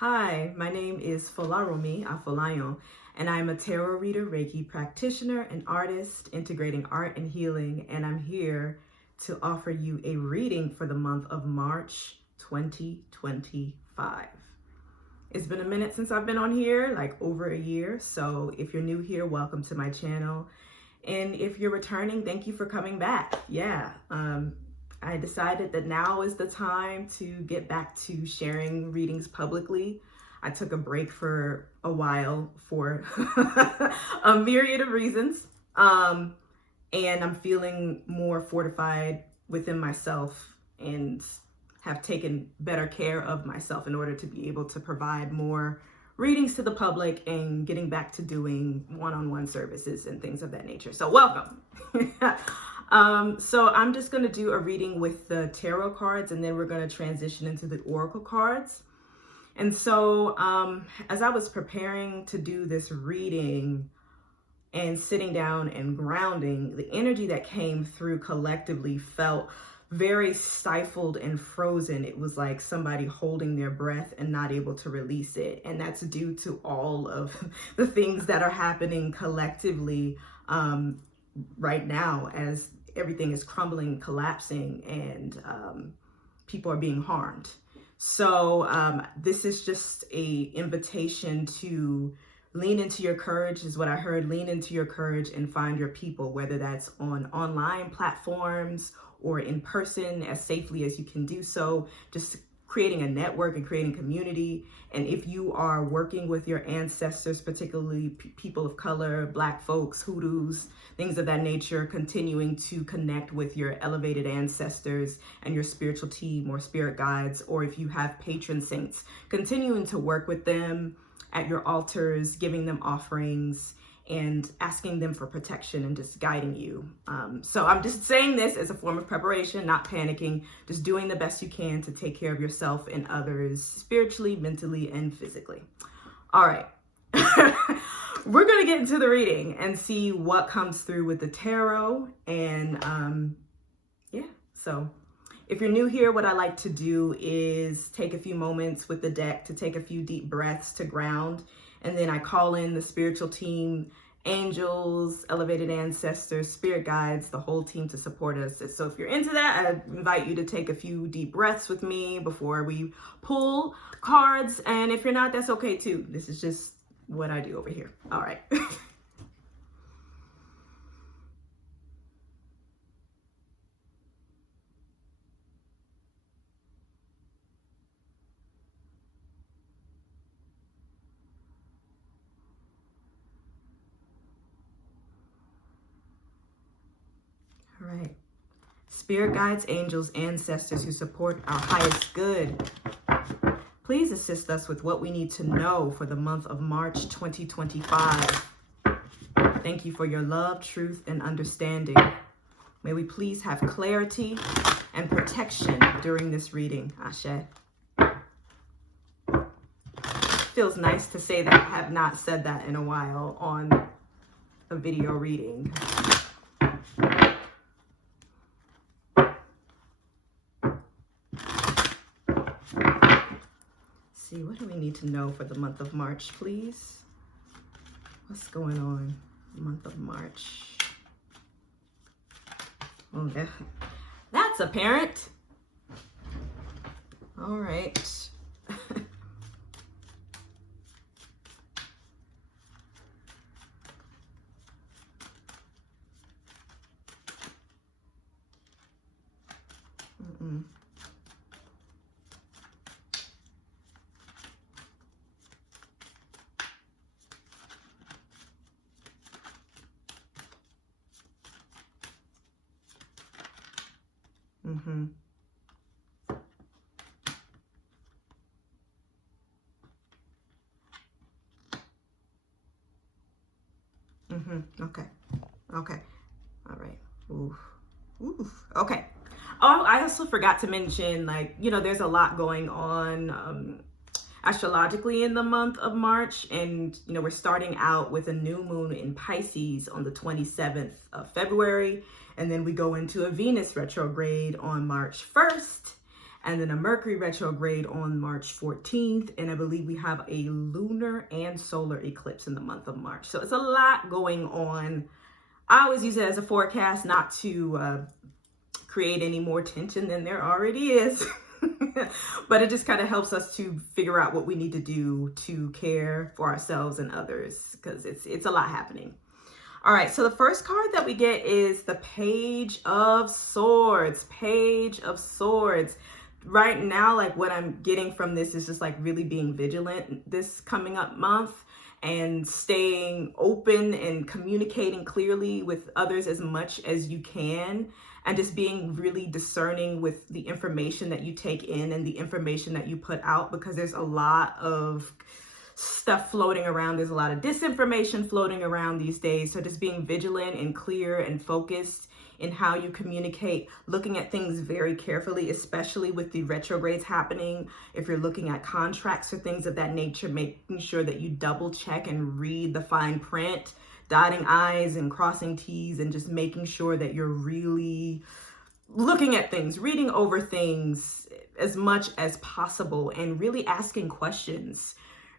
Hi, my name is Folaromi Afolayan, and I'm a tarot reader, Reiki practitioner, and artist integrating art and healing, and I'm here to offer you a reading for the month of March 2025. It's been a minute since I've been on here, like over a year, so if you're new here, welcome to my channel. And if you're returning, thank you for coming back. I decided that now is the time to get back to sharing readings publicly. I took a break for a while for a myriad of reasons. And I'm feeling more fortified within myself and have taken better care of myself in order to be able to provide more readings to the public and getting back to doing one-on-one services and things of that nature. So welcome. So I'm just going to do a reading with the tarot cards, and then we're going to transition into the oracle cards. And so as I was preparing to do this reading and sitting down and grounding, the energy that came through collectively felt very stifled and frozen. It was like somebody holding their breath and not able to release it. And that's due to all of the things that are happening collectively right now as everything is crumbling, collapsing, and people are being harmed. So this is just an invitation to lean into your courage, is what I heard. Lean into your courage and find your people, whether that's on online platforms or in person as safely as you can do so. Just creating a network and creating community. And if you are working with your ancestors, particularly people of color, Black folks, hoodoos, things of that nature, continuing to connect with your elevated ancestors and your spiritual team or spirit guides, or if you have patron saints, continuing to work with them at your altars, giving them offerings and asking them for protection and just guiding you. So I'm just saying this as a form of preparation, not panicking, just doing the best you can to take care of yourself and others spiritually, mentally, and physically. All right. We're going to get into the reading and see what comes through with the tarot. And so if you're new here, what I like to do is take a few moments with the deck to take a few deep breaths to ground. And then I call in the spiritual team, angels, elevated ancestors, spirit guides, the whole team to support us. So if you're into that, I invite you to take a few deep breaths with me before we pull cards. And if you're not, that's okay too. This is just what I do over here. All right. All right. Spirit guides, angels, ancestors who support our highest good, please assist us with what we need to know for the month of March 2025. Thank you for your love, truth, and understanding. May we please have clarity and protection during this reading. Ashe. Feels nice to say that. I have not said that in a while on a video reading. See, what do we need to know for the month of March, please? What's going on month of March? Oh, that's apparent. All right. Okay. All right. Oof. Okay. Oh, I also forgot to mention, there's a lot going on astrologically in the month of March. And, we're starting out with a new moon in Pisces on the 27th of February. And then we go into a Venus retrograde on March 1st. and then a Mercury retrograde on March 14th. And I believe we have a lunar and solar eclipse in the month of March. So it's a lot going on. I always use it as a forecast, not to create any more tension than there already is. But it just kind of helps us to figure out what we need to do to care for ourselves and others, because it's a lot happening. All right, so the first card that we get is the Page of Swords. Page of Swords. Right now, like what I'm getting from this is just like really being vigilant this coming up month and staying open and communicating clearly with others as much as you can, and just being really discerning with the information that you take in and the information that you put out, because there's a lot of stuff floating around. There's a lot of disinformation floating around these days. So just being vigilant and clear and focused in how you communicate, looking at things very carefully, especially with the retrogrades happening. If you're looking at contracts or things of that nature, making sure that you double check and read the fine print, dotting I's and crossing T's, and just making sure that you're really looking at things, reading over things as much as possible, and really asking questions.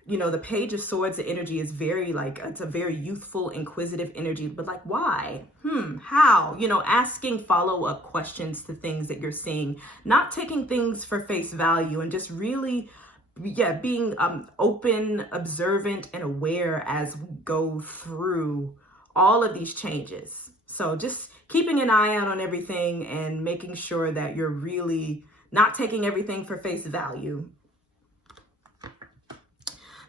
You know, the Page of Swords, the energy is very like, it's a very youthful, inquisitive energy, but like, why? How? You know, asking follow-up questions to things that you're seeing, not taking things for face value, and just really, being open, observant, and aware as we go through all of these changes. So just keeping an eye out on everything and making sure that you're really not taking everything for face value.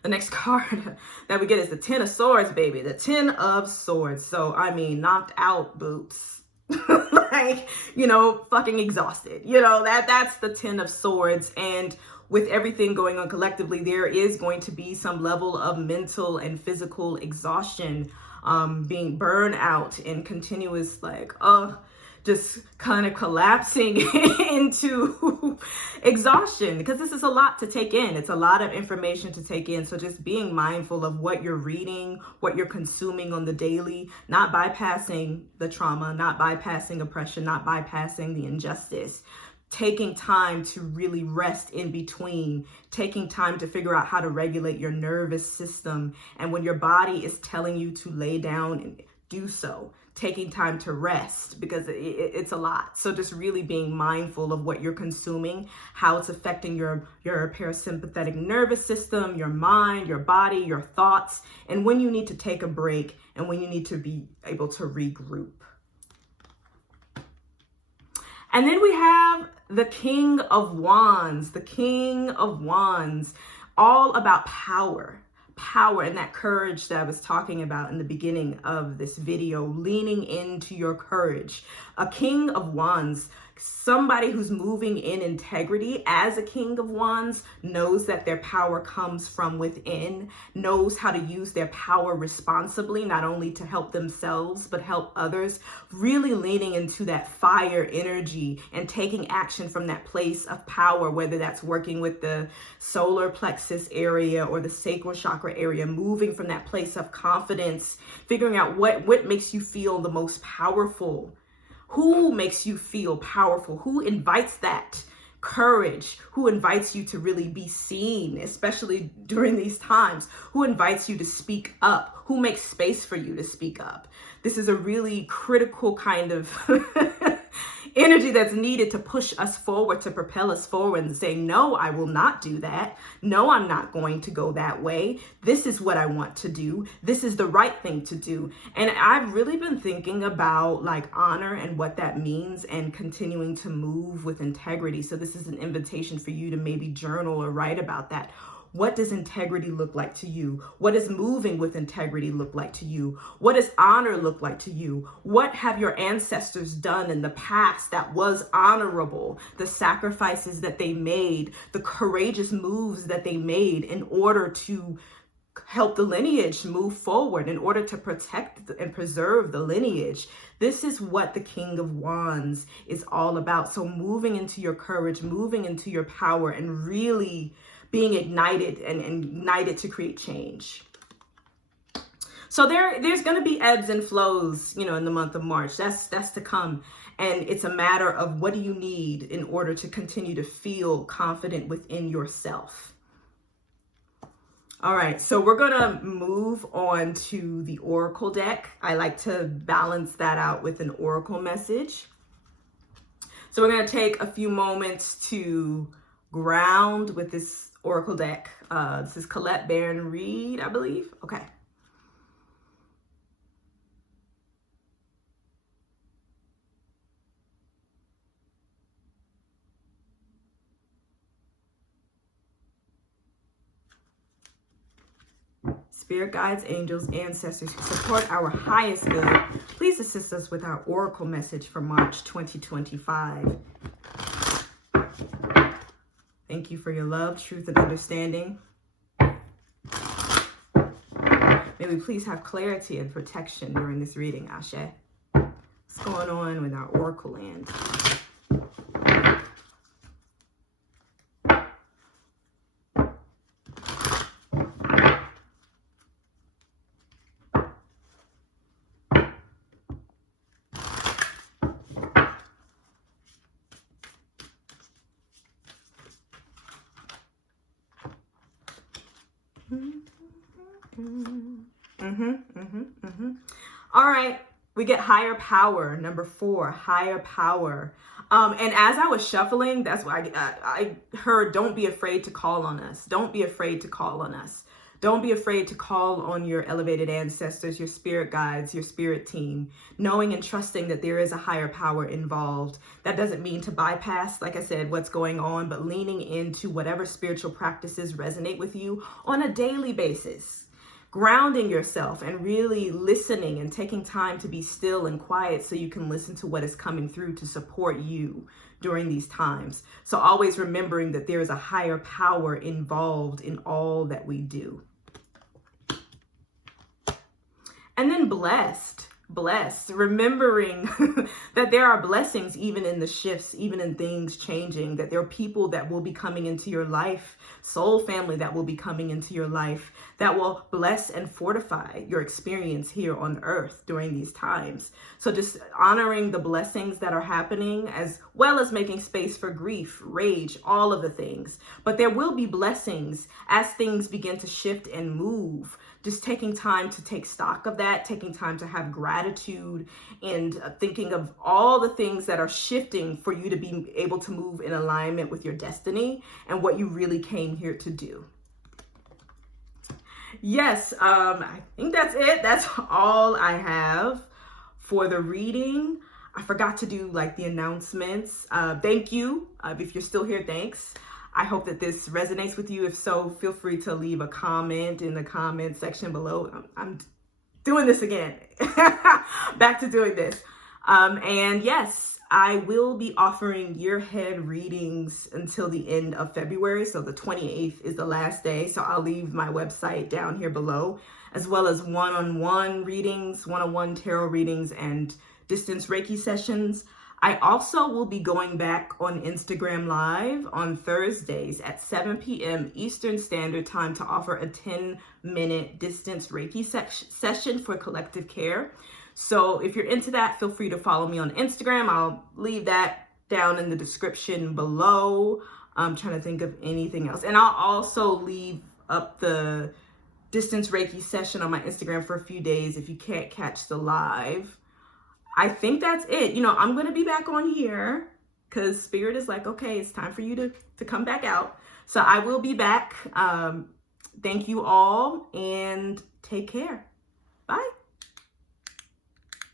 The next card that we get is the Ten of Swords, baby. The Ten of Swords. So, I mean, knocked out boots. Like, you know, fucking exhausted. You know, that's the Ten of Swords. And with everything going on collectively, there is going to be some level of mental and physical exhaustion, being burned out and continuous, like, just kind of collapsing into exhaustion, because this is a lot to take in. It's a lot of information to take in. So just being mindful of what you're reading, what you're consuming on the daily, not bypassing the trauma, not bypassing oppression, not bypassing the injustice. Taking time to really rest in between, taking time to figure out how to regulate your nervous system. And when your body is telling you to lay down, and do so. Taking time to rest, because it's a lot. So just really being mindful of what you're consuming, how it's affecting your parasympathetic nervous system, your mind, your body, your thoughts, and when you need to take a break and when you need to be able to regroup. And then we have the King of Wands. The King of Wands, all about power and that courage that I was talking about in the beginning of this video, leaning into your courage. A King of Wands, somebody who's moving in integrity as a King of Wands, knows that their power comes from within, knows how to use their power responsibly, not only to help themselves, but help others, really leaning into that fire energy and taking action from that place of power, whether that's working with the solar plexus area or the sacral chakra area, moving from that place of confidence, figuring out what makes you feel the most powerful. Who makes you feel powerful? Who invites that courage? Who invites you to really be seen, especially during these times? Who invites you to speak up? Who makes space for you to speak up? This is a really critical kind of energy that's needed to push us forward, to propel us forward and say, no, I will not do that. No, I'm not going to go that way. This is what I want to do. This is the right thing to do. And I've really been thinking about like honor and what that means, and continuing to move with integrity. So this is an invitation for you to maybe journal or write about that. What does integrity look like to you? What does moving with integrity look like to you? What does honor look like to you? What have your ancestors done in the past that was honorable? The sacrifices that they made, the courageous moves that they made in order to help the lineage move forward, in order to protect and preserve the lineage. This is what the King of Wands is all about. So moving into your courage, moving into your power, and really being ignited and ignited to create change. So there's going to be ebbs and flows, you know, in the month of March. That's to come. And it's a matter of what do you need in order to continue to feel confident within yourself. All right, so we're gonna move on to the Oracle deck. I like to balance that out with an Oracle message. So we're gonna take a few moments to ground with this Oracle deck. This is Colette Baron Reid, I believe. Okay. Spirit guides, angels, ancestors who support our highest good, please assist us with our Oracle message for March 2025. Thank you for your love, truth, and understanding. May we please have clarity and protection during this reading, Ashe. What's going on with our Oracle land? All right, we get higher power, number 4, higher power. And as I was shuffling, that's why I heard, don't be afraid to call on us. Don't be afraid to call on us. Don't be afraid to call on your elevated ancestors, your spirit guides, your spirit team, knowing and trusting that there is a higher power involved. That doesn't mean to bypass, like I said, what's going on, but leaning into whatever spiritual practices resonate with you on a daily basis. Grounding yourself and really listening and taking time to be still and quiet so you can listen to what is coming through to support you during these times. So always remembering that there is a higher power involved in all that we do. And then blessed, remembering that there are blessings even in the shifts, even in things changing, that there are people that will be coming into your life, soul family that will be coming into your life, that will bless and fortify your experience here on earth during these times. So just honoring the blessings that are happening, as well as making space for grief, rage, all of the things. But there will be blessings as things begin to shift and move. Just taking time to take stock of that, taking time to have gratitude and thinking of all the things that are shifting for you to be able to move in alignment with your destiny and what you really came here to do. Yes, I think that's it. That's all I have for the reading. I forgot to do like the announcements. Thank you. If you're still here, thanks. I hope that this resonates with you. If so, feel free to leave a comment in the comment section below. I'm doing this again. Back to doing this. And yes, I will be offering year head readings until the end of February. So the 28th is the last day. So I'll leave my website down here below, as well as one-on-one readings, one-on-one tarot readings, and distance Reiki sessions. I also will be going back on Instagram Live on Thursdays at 7 p.m. Eastern Standard Time to offer a 10-minute distance Reiki session for collective care. So if you're into that, feel free to follow me on Instagram. I'll leave that down in the description below. I'm trying to think of anything else. And I'll also leave up the distance Reiki session on my Instagram for a few days if you can't catch the live. I think that's it. You know, I'm going to be back on here because Spirit is like, okay, it's time for you to come back out. So I will be back. Thank you all and take care.